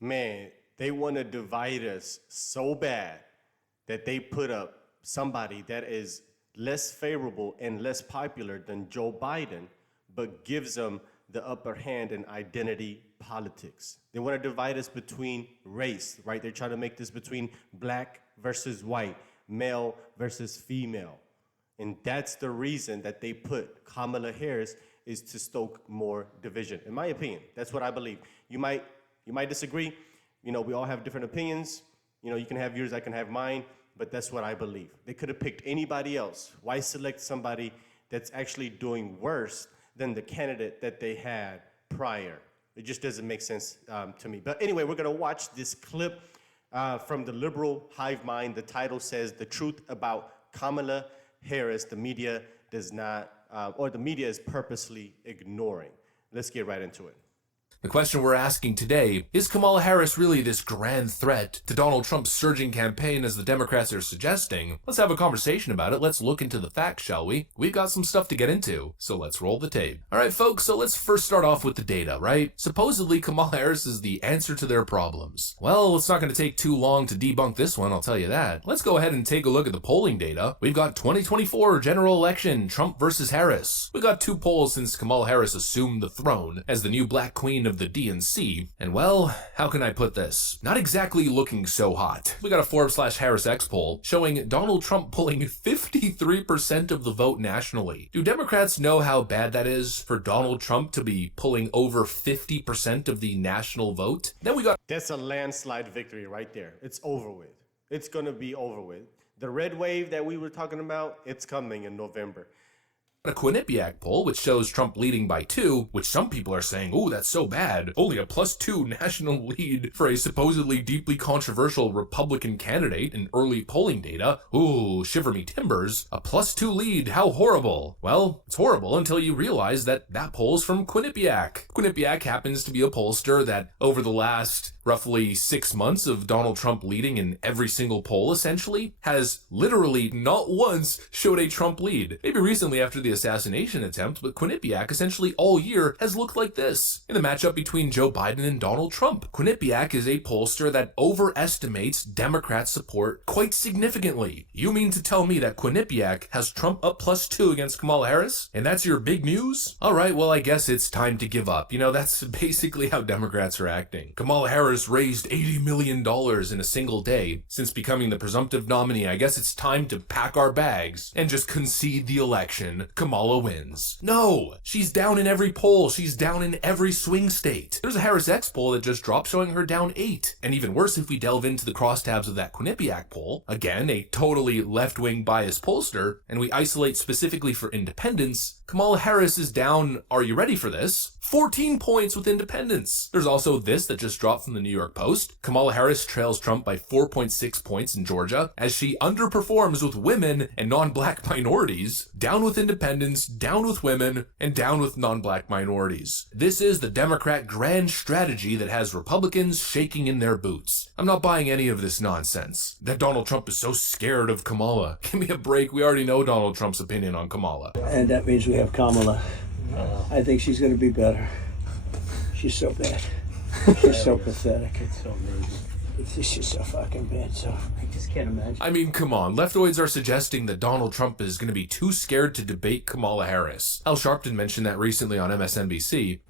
Man, they want to divide us so bad that they put up somebody that is less favorable and less popular than Joe Biden, but gives them the upper hand in identity politics. They want to divide us between race, right? They're trying to make this between black versus white, male versus female. And that's the reason that they put Kamala Harris, is to stoke more division. In my opinion, that's what I believe. You might disagree. You know, we all have different opinions. You know, you can have yours, I can have mine, but that's what I believe. They could have picked anybody else. Why select somebody that's actually doing worse than the candidate that they had prior? It just doesn't make sense to me. But anyway, we're gonna watch this clip from the liberal hive mind. The title says, "The Truth About Kamala Harris, the media does not, or the media is purposely ignoring." Let's get right into it. The question we're asking today, is Kamala Harris really this grand threat to Donald Trump's surging campaign as the Democrats are suggesting? Let's have a conversation about it. Let's look into the facts, shall we? We've got some stuff to get into, so let's roll the tape. Alright folks, so let's first start off with the data, right? Supposedly Kamala Harris is the answer to their problems. Well, it's not going to take too long to debunk this one, I'll tell you that. Let's go ahead and take a look at the polling data. We've got 2024 general election, Trump versus Harris. We got 2 polls since Kamala Harris assumed the throne as the new black queen of the DNC, and well, how can I put this? Not exactly looking so hot. We got a Forbes/HarrisX poll showing Donald Trump pulling 53% of the vote nationally. Do Democrats know how bad that is for Donald Trump to be pulling over 50% of the national vote? Then we got... That's a landslide victory right there. It's over with. It's gonna be over with. The red wave that we were talking about, it's coming in November. A Quinnipiac poll, which shows Trump leading by 2, which some people are saying, oh, that's so bad. Only a +2 national lead for a supposedly deeply controversial Republican candidate in early polling data. Ooh, shiver me timbers. A +2 lead, how horrible. Well, it's horrible until you realize that that poll's from Quinnipiac. Quinnipiac happens to be a pollster that, over the last roughly 6 months of Donald Trump leading in every single poll, essentially, has literally not once showed a Trump lead. Maybe recently after the assassination attempt, but Quinnipiac essentially all year has looked like this. In the matchup between Joe Biden and Donald Trump, Quinnipiac is a pollster that overestimates Democrat support quite significantly. You mean to tell me that Quinnipiac has Trump up +2 against Kamala Harris? And that's your big news? Alright, well I guess it's time to give up. You know, that's basically how Democrats are acting. Kamala Harris raised $80 million in a single day since becoming the presumptive nominee. I guess it's time to pack our bags and just concede the election. Kamala wins. No, she's down in every poll. She's down in every swing state. There's a HarrisX poll that just dropped showing her down 8. And even worse if we delve into the crosstabs of that Quinnipiac poll, again, a totally left-wing biased pollster, and we isolate specifically for independents, Kamala Harris is down, are you ready for this? 14 points with independents. There's also this that just dropped from the New York Post. Kamala Harris trails Trump by 4.6 points in Georgia as she underperforms with women and non-black minorities. Down with independents, down with women, and down with non-black minorities. This is the Democrat grand strategy that has Republicans shaking in their boots. I'm not buying any of this nonsense. That Donald Trump is so scared of Kamala. Give me a break, we already know Donald Trump's opinion on Kamala. And that means we have Kamala. I think she's going to be better. She's so bad. She's so pathetic. It's so amazing. It's just so fucking bad, so I just can't imagine. I mean, come on. Leftoids are suggesting that Donald Trump is going to be too scared to debate Kamala Harris. Al Sharpton mentioned that recently on MSNBC.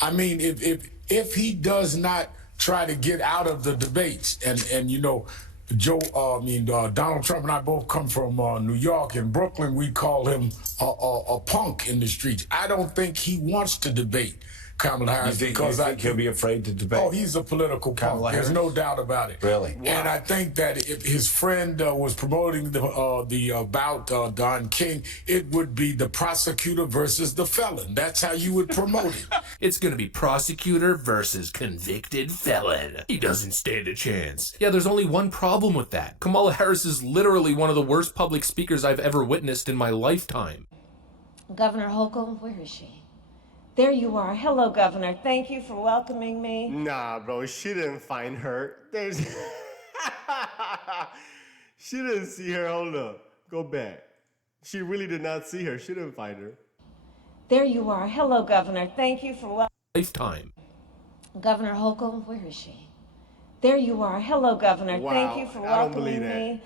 I mean, if he does not try to get out of the debates, and you know, Donald Trump and I both come from New York. In Brooklyn, we call him a punk in the streets. I don't think he wants to debate Kamala Harris because I think he'll be afraid to debate. Oh, he's a political punk. There's no doubt about it. Really? Wow. And I think that if his friend was promoting the bout Don King, it would be the prosecutor versus the felon. That's how you would promote it. It's gonna be prosecutor versus convicted felon. He doesn't stand a chance. Yeah, there's only one problem with that. Kamala Harris is literally one of the worst public speakers I've ever witnessed in my lifetime. Governor Hochul, where is she? There you are. Hello, Governor. Thank you for welcoming me. Nah, bro, she didn't find her. There's... She didn't see her. Hold up. Go back. She really did not see her. She didn't find her. There you are. Hello, Governor. Thank you for lifetime. Governor Hochul, where is she? There you are. Hello, Governor. Wow, Thank you for I don't welcoming believe that. me.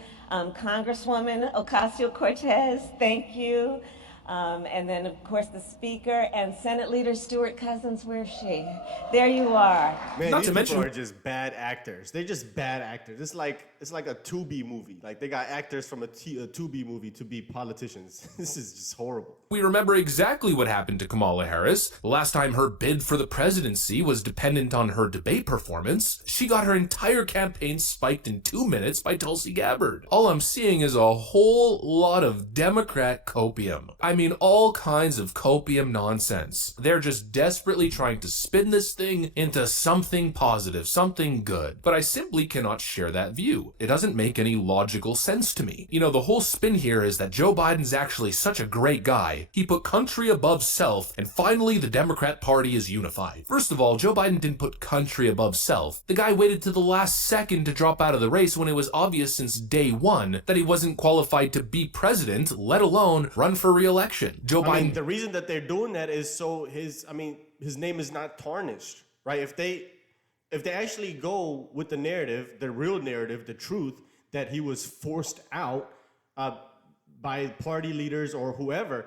Congresswoman Ocasio-Cortez, thank you. And then, of course, the Speaker and Senate Leader Stuart Cousins. Where's she? There you are. Man, Not these to people mention- are just bad actors. They're just bad actors. It's like a Tubi movie. Like they got actors from a Tubi movie to be politicians. This is just horrible. We remember exactly what happened to Kamala Harris. The last time her bid for the presidency was dependent on her debate performance, she got her entire campaign spiked in 2 minutes by Tulsi Gabbard. All I'm seeing is a whole lot of Democrat copium. I mean, all kinds of copium nonsense. They're just desperately trying to spin this thing into something positive, something good. But I simply cannot share that view. It doesn't make any logical sense to me. You know, the whole spin here is that Joe Biden's actually such a great guy. He put country above self, and finally the Democrat Party is unified. First of all, Joe Biden didn't put country above self. The guy waited to the last second to drop out of the race when it was obvious since day one that he wasn't qualified to be president, let alone run for re-election. Joe I Biden... mean, the reason that they're doing that is so his name is not tarnished, right? If they actually go with the narrative, the real narrative, the truth that he was forced out by party leaders or whoever,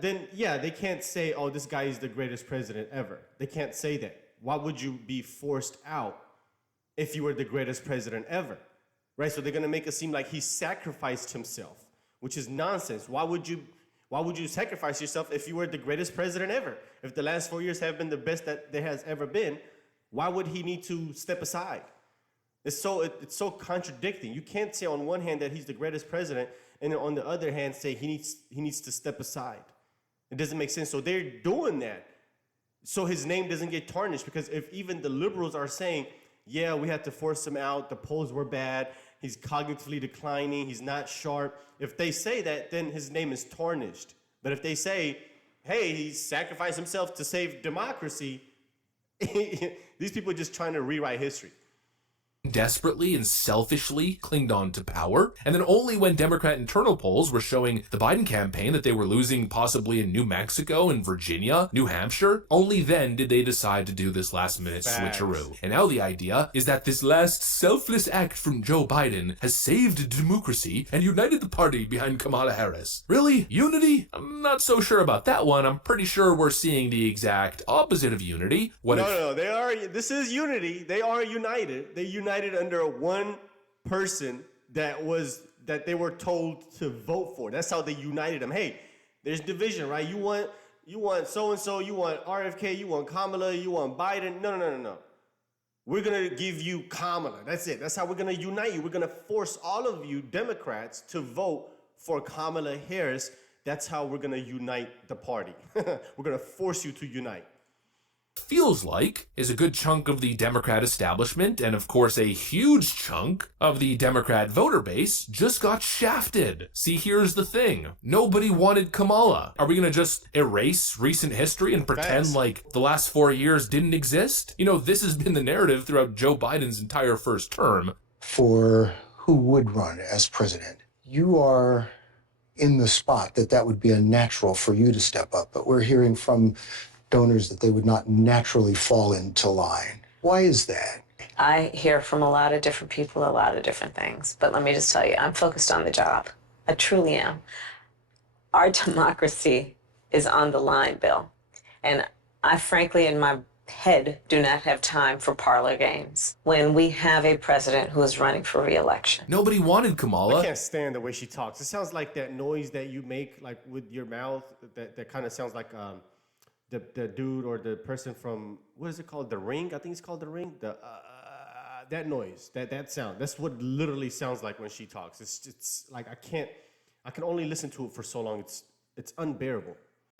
then yeah, they can't say, oh, this guy is the greatest president ever. They can't say that. Why would you be forced out if you were the greatest president ever, right? So they're gonna make it seem like he sacrificed himself, which is nonsense. Why would you sacrifice yourself if you were the greatest president ever? If the last 4 years have been the best that there has ever been, why would he need to step aside? It's so contradicting. You can't say on one hand that he's the greatest president, and then on the other hand say he needs to step aside. It doesn't make sense. So they're doing that so his name doesn't get tarnished, because if even the liberals are saying, yeah, we had to force him out, the polls were bad, he's cognitively declining, he's not sharp. If they say that, then his name is tarnished. But if they say, hey, he sacrificed himself to save democracy, these people are just trying to rewrite history. Desperately and selfishly clinged on to power, and then only when Democrat internal polls were showing the Biden campaign that they were losing possibly in New Mexico and Virginia, New Hampshire, only then did they decide to do this last-minute switcheroo. And now the idea is that this last selfless act from Joe Biden has saved democracy and united the party behind Kamala Harris. Really? Unity? I'm not so sure about that one. I'm pretty sure we're seeing the exact opposite of unity. No, this is unity. They are united. They united under one person that they were told to vote for. That's how they united them. Hey, there's division, right? You want so-and-so, you want RFK, you want Kamala, you want Biden. No. We're going to give you Kamala. That's it. That's how we're going to unite you. We're going to force all of you Democrats to vote for Kamala Harris. That's how we're going to unite the party. We're going to force you to unite. Feels like is a good chunk of the Democrat establishment, and of course a huge chunk of the Democrat voter base, just got shafted. See, here's the thing. Nobody wanted Kamala. Are we gonna just erase recent history and pretend like the last 4 years didn't exist? You know, this has been the narrative throughout Joe Biden's entire first term. For who would run as president, you are in the spot that would be unnatural for you to step up, but we're hearing from donors that they would not naturally fall into line. Why is that? I hear from a lot of different people a lot of different things, but let me just tell you, I'm focused on the job. I truly am. Our democracy is on the line, Bill. And I frankly, in my head, do not have time for parlor games when we have a president who is running for re-election. Nobody wanted Kamala. I can't stand the way she talks. It sounds like that noise that you make like with your mouth that kind of sounds like the dude or the person from, what is it called? The Ring? I think it's called The Ring. That noise, that sound. That's what it literally sounds like when she talks. It's like I can only listen to it for so long. It's unbearable.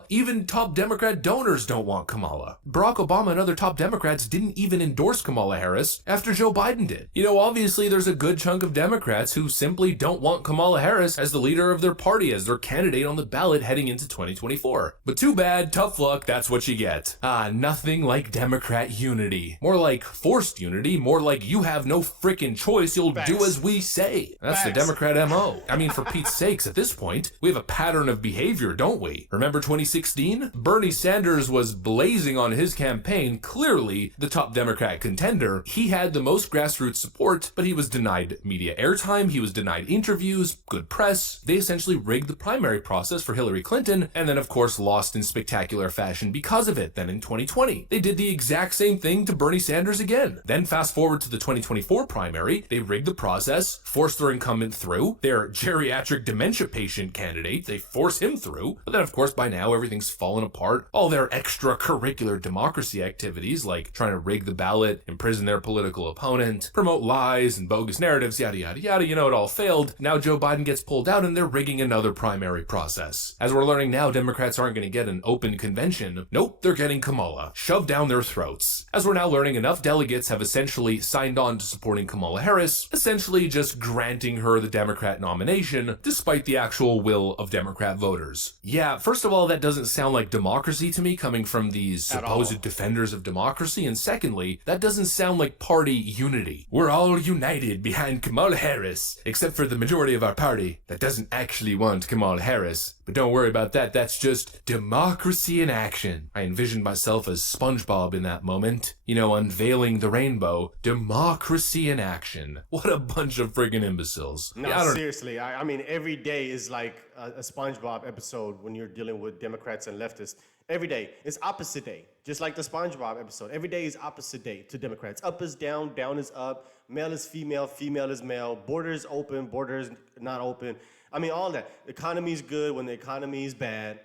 Even top Democrat donors don't want Kamala. Barack Obama and other top Democrats didn't even endorse Kamala Harris after Joe Biden did. You know, obviously there's a good chunk of Democrats who simply don't want Kamala Harris as the leader of their party, as their candidate on the ballot heading into 2024. But too bad, tough luck, that's what you get. Nothing like Democrat unity. More like forced unity, more like you have no frickin' choice, you'll do as we say. That's the Democrat MO. I mean, for Pete's sakes, at this point, we have a pattern of behavior, don't we? Remember 2016? 2016, Bernie Sanders was blazing on his campaign, clearly the top Democrat contender. He had the most grassroots support, but he was denied media airtime, he was denied interviews, good press. They essentially rigged the primary process for Hillary Clinton, and then of course lost in spectacular fashion because of it. Then in 2020, they did the exact same thing to Bernie Sanders again. Then fast forward to the 2024 primary, they rigged the process, forced their incumbent through, their geriatric dementia patient candidate, they force him through, but then of course by now everything's fallen apart. All their extracurricular democracy activities like trying to rig the ballot, imprison their political opponent, promote lies and bogus narratives, yada yada yada, you know, it all failed. Now Joe Biden gets pulled out and they're rigging another primary process. As we're learning now, Democrats aren't going to get an open convention. Nope, they're getting Kamala shoved down their throats. As we're now learning, enough delegates have essentially signed on to supporting Kamala Harris, essentially just granting her the Democrat nomination, despite the actual will of Democrat voters. Yeah, first of all, that doesn't sound like democracy to me coming from these supposed defenders of democracy, and secondly, that doesn't sound like party unity. We're all united behind Kamala Harris, except for the majority of our party that doesn't actually want Kamala Harris. But don't worry about that, that's just democracy in action. I envisioned myself as SpongeBob in that moment, you know, unveiling the rainbow. Democracy in action. What a bunch of friggin' imbeciles. No, Yeah, seriously. I mean, every day is like a SpongeBob episode when you're dealing with Democrats and leftists. Every day is opposite day, just like the SpongeBob episode. Every day is opposite day to Democrats. Up is down, down is up, male is female, female is male, borders open, borders not open. I mean, all that. The economy is good when the economy is bad.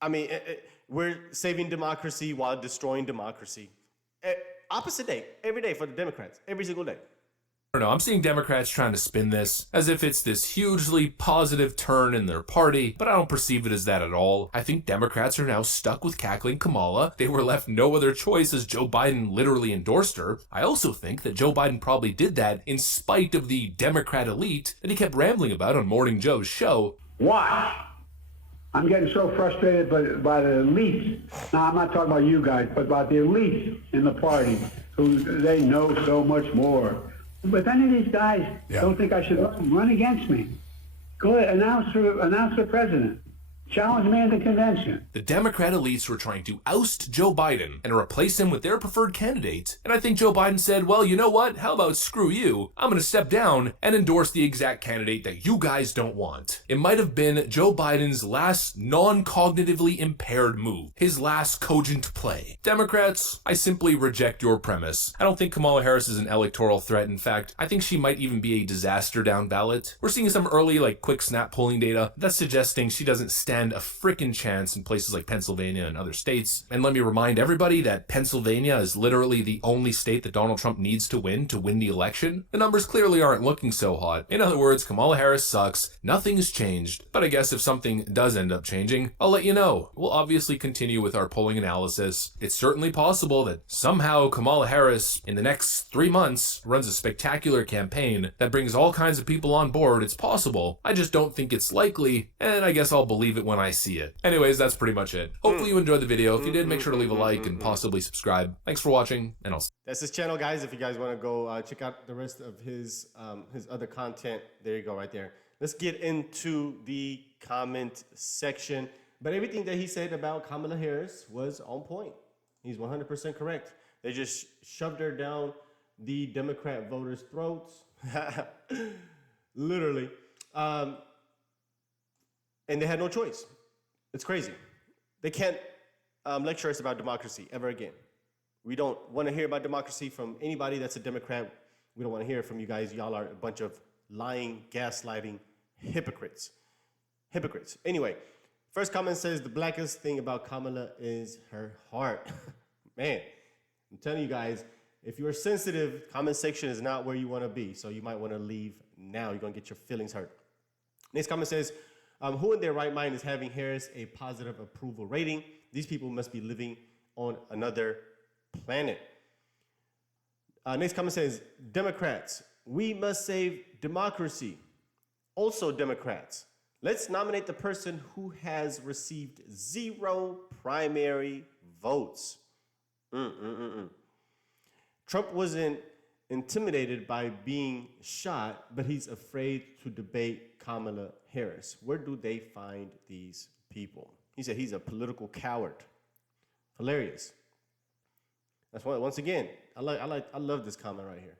I mean, we're saving democracy while destroying democracy. Opposite day, every day for the Democrats, every single day. I don't know, I'm seeing Democrats trying to spin this as if it's this hugely positive turn in their party, but I don't perceive it as that at all. I think Democrats are now stuck with cackling Kamala. They were left no other choice as Joe Biden literally endorsed her. I also think that Joe Biden probably did that in spite of the Democrat elite that he kept rambling about on Morning Joe's show. Watch. I'm getting so frustrated by the elites. Now, I'm not talking about you guys, but about the elites in the party who they know so much more. But if any of these guys don't think I should run against me, go ahead, announce for president. Challenge me at the convention. The Democrat elites were trying to oust Joe Biden and replace him with their preferred candidate. And I think Joe Biden said, well, you know what? How about screw you? I'm going to step down and endorse the exact candidate that you guys don't want. It might have been Joe Biden's last non-cognitively impaired move, his last cogent play. Democrats, I simply reject your premise. I don't think Kamala Harris is an electoral threat. In fact, I think she might even be a disaster down ballot. We're seeing some early, quick snap polling data that's suggesting she doesn't stand a frickin' chance in places like Pennsylvania and other states. And let me remind everybody that Pennsylvania is literally the only state that Donald Trump needs to win the election. The numbers clearly aren't looking so hot. In other words, Kamala Harris sucks. Nothing has changed. But I guess if something does end up changing, I'll let you know. We'll obviously continue with our polling analysis. It's certainly possible that somehow Kamala Harris, in the next 3 months, runs a spectacular campaign that brings all kinds of people on board. It's possible. I just don't think it's likely, and I guess I'll believe it when I see it. Anyways, that's pretty much it. Hopefully you enjoyed the video. If you did, make sure to leave a like and possibly subscribe. Thanks for watching, and I'll see you. That's his channel, guys. If you guys want to go check out the rest of his other content, there you go right there. Let's get into the comment section. But everything that he said about Kamala Harris was on point. He's 100% correct. They just shoved her down the Democrat voters' throats. Literally. And they had no choice. It's crazy. They can't lecture us about democracy ever again. We don't want to hear about democracy from anybody that's a Democrat. We don't want to hear it from you guys. Y'all are a bunch of lying, gaslighting hypocrites. Hypocrites. Anyway, first comment says the blackest thing about Kamala is her heart. Man, I'm telling you guys, if you're sensitive, comment section is not where you want to be. So you might want to leave now. You're going to get your feelings hurt. Next comment says, who in their right mind is having Harris a positive approval rating? These people must be living on another planet. Next comment says, Democrats, we must save democracy. Also Democrats, let's nominate the person who has received 0 primary votes. Trump wasn't intimidated by being shot, but he's afraid to debate Kamala Harris. Where do they find these people? He said he's a political coward. Hilarious. That's why, once again, I love this comment right here.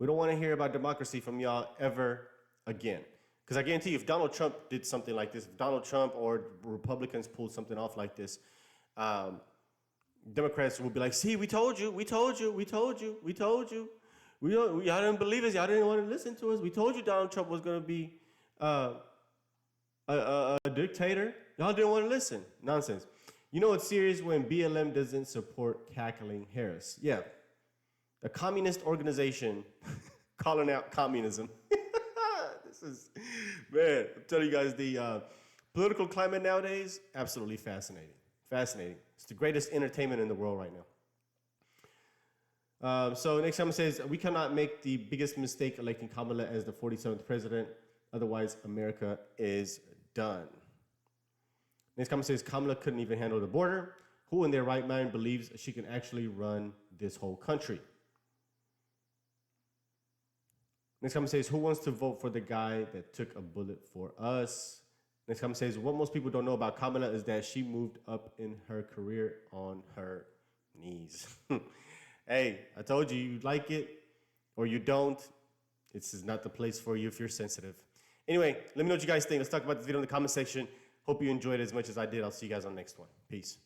We don't want to hear about democracy from y'all ever again. Because I guarantee you, if Donald Trump did something like this, if Donald Trump or Republicans pulled something off like this, Democrats will be like, see, we told you. Y'all didn't believe us. Y'all didn't want to listen to us. We told you Donald Trump was going to be a dictator. Y'all didn't want to listen. Nonsense. You know it's serious when BLM doesn't support cackling Harris. Yeah. A communist organization calling out communism. This is, man, I'm telling you guys, the political climate nowadays, absolutely fascinating. Fascinating. It's the greatest entertainment in the world right now. So next time it says, we cannot make the biggest mistake electing Kamala as the 47th president. Otherwise, America is done. Next comment says, Kamala couldn't even handle the border. Who in their right mind believes she can actually run this whole country? Next comment says, who wants to vote for the guy that took a bullet for us? Next comment says, what most people don't know about Kamala is that she moved up in her career on her knees. Hey, I told you, you like it or you don't. This is not the place for you if you're sensitive. Anyway, let me know what you guys think. Let's talk about this video in the comment section. Hope you enjoyed it as much as I did. I'll see you guys on the next one. Peace.